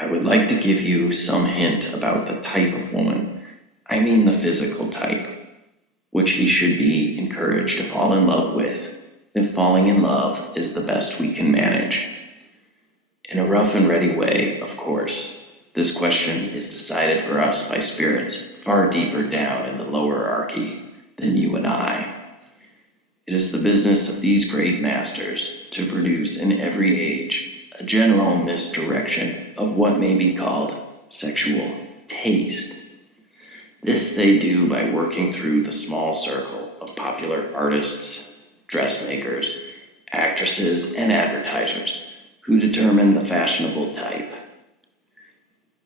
I would like to give you some hint about the type of woman, I mean the physical type, which he should be encouraged to fall in love with, if falling in love is the best we can manage. In a rough and ready way, of course, this question is decided for us by spirits far deeper down in the lower hierarchy than you and I. It is the business of these great masters to produce in every age a general misdirection of what may be called sexual taste. This they do by working through the small circle of popular artists, dressmakers, actresses, and advertisers who determine the fashionable type.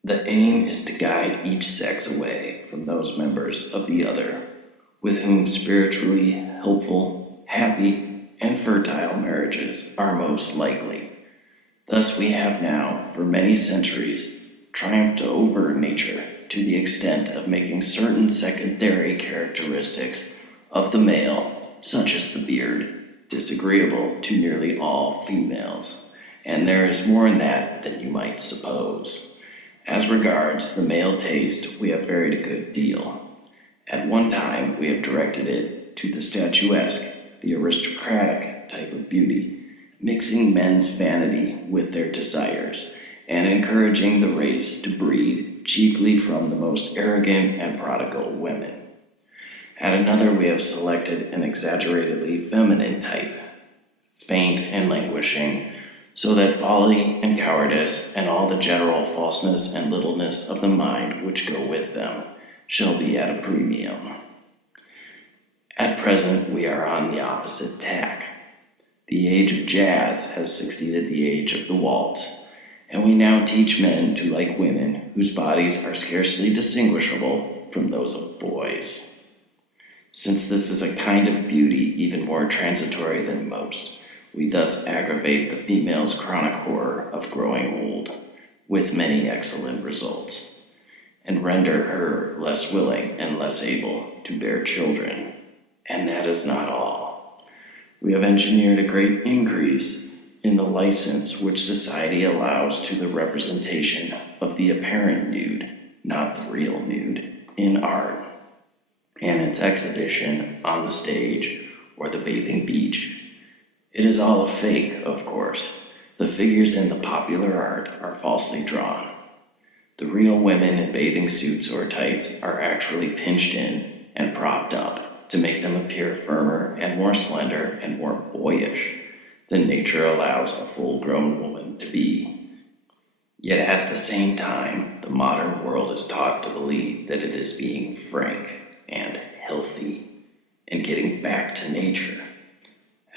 The aim is to guide each sex away from those members of the other with whom spiritually helpful, happy, and fertile marriages are most likely. Thus we have now, for many centuries, triumphed over nature to the extent of making certain secondary characteristics of the male, such as the beard, disagreeable to nearly all females, and there is more in that than you might suppose. As regards the male taste, we have varied a good deal. At one time, we have directed it to the statuesque, the aristocratic type of beauty, mixing men's vanity with their desires, and encouraging the race to breed chiefly from the most arrogant and prodigal women. At another, we have selected an exaggeratedly feminine type, faint and languishing, so that folly and cowardice and all the general falseness and littleness of the mind which go with them shall be at a premium. At present, we are on the opposite tack. The age of jazz has succeeded the age of the waltz, and we now teach men to like women whose bodies are scarcely distinguishable from those of boys. Since this is a kind of beauty even more transitory than most, we thus aggravate the female's chronic horror of growing old, with many excellent results, and render her less willing and less able to bear children. And that is not all. We have engineered a great increase in the license which society allows to the representation of the apparent nude, not the real nude, in art, and its exhibition on the stage or the bathing beach. It is all a fake, of course. The figures in the popular art are falsely drawn. The real women in bathing suits or tights are actually pinched in and propped up to make them appear firmer and more slender and more boyish than nature allows a full-grown woman to be. Yet at the same time, the modern world is taught to believe that it is being frank and healthy and getting back to nature.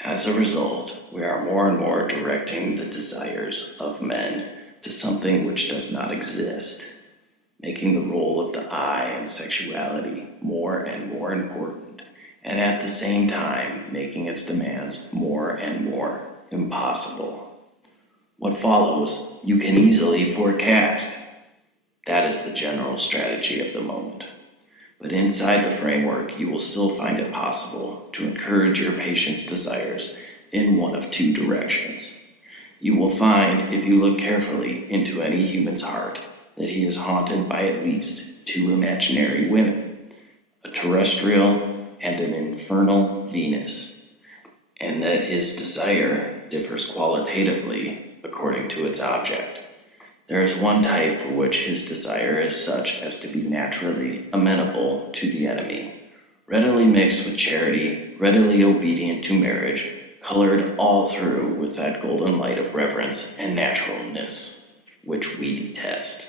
As a result, we are more and more directing the desires of men to something which does not exist, making the role of the eye and sexuality more and more important, and at the same time making its demands more and more impossible. What follows, you can easily forecast. That is the general strategy of the moment. But inside the framework, you will still find it possible to encourage your patient's desires in one of two directions. You will find, if you look carefully into any human's heart, that he is haunted by at least two imaginary women, a terrestrial and an infernal Venus, and that his desire differs qualitatively according to its object. There is one type for which his desire is such as to be naturally amenable to the enemy, readily mixed with charity, readily obedient to marriage, colored all through with that golden light of reverence and naturalness, which we detest.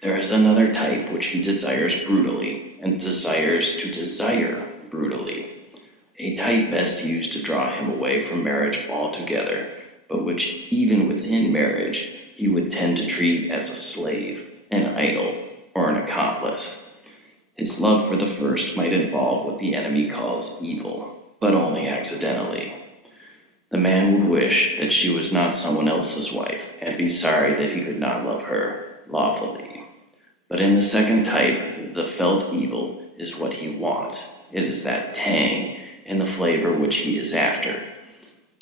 There is another type which he desires brutally, and desires to desire brutally, a type best used to draw him away from marriage altogether, but which even within marriage he would tend to treat as a slave, an idol, or an accomplice. His love for the first might involve what the enemy calls evil, but only accidentally. The man would wish that she was not someone else's wife, and be sorry that he could not love her lawfully. But in the second type, the felt evil is what he wants. It is that tang in the flavor which he is after.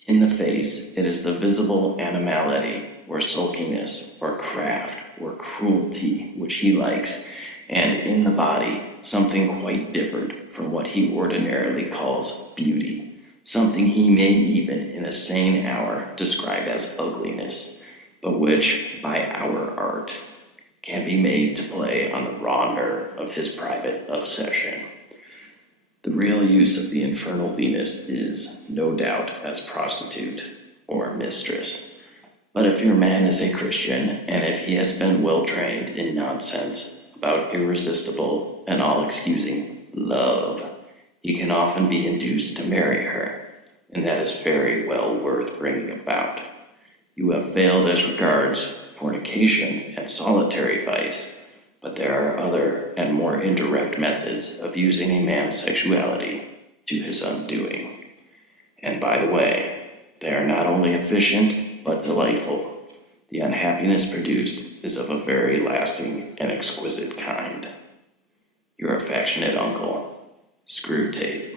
In the face, it is the visible animality or sulkiness or craft or cruelty, which he likes, and in the body, something quite different from what he ordinarily calls beauty, something he may even in a sane hour describe as ugliness, but which, by our art, can be made to play on the raw nerve of his private obsession. The real use of the infernal Venus is, no doubt, as prostitute or mistress. But if your man is a Christian, and if he has been well trained in nonsense about irresistible and all-excusing love, he can often be induced to marry her, and that is very well worth bringing about. You have failed as regards fornication and solitary vice, but there are other and more indirect methods of using a man's sexuality to his undoing. And by the way, they are not only efficient, but delightful. The unhappiness produced is of a very lasting and exquisite kind. Your affectionate uncle, Screwtape.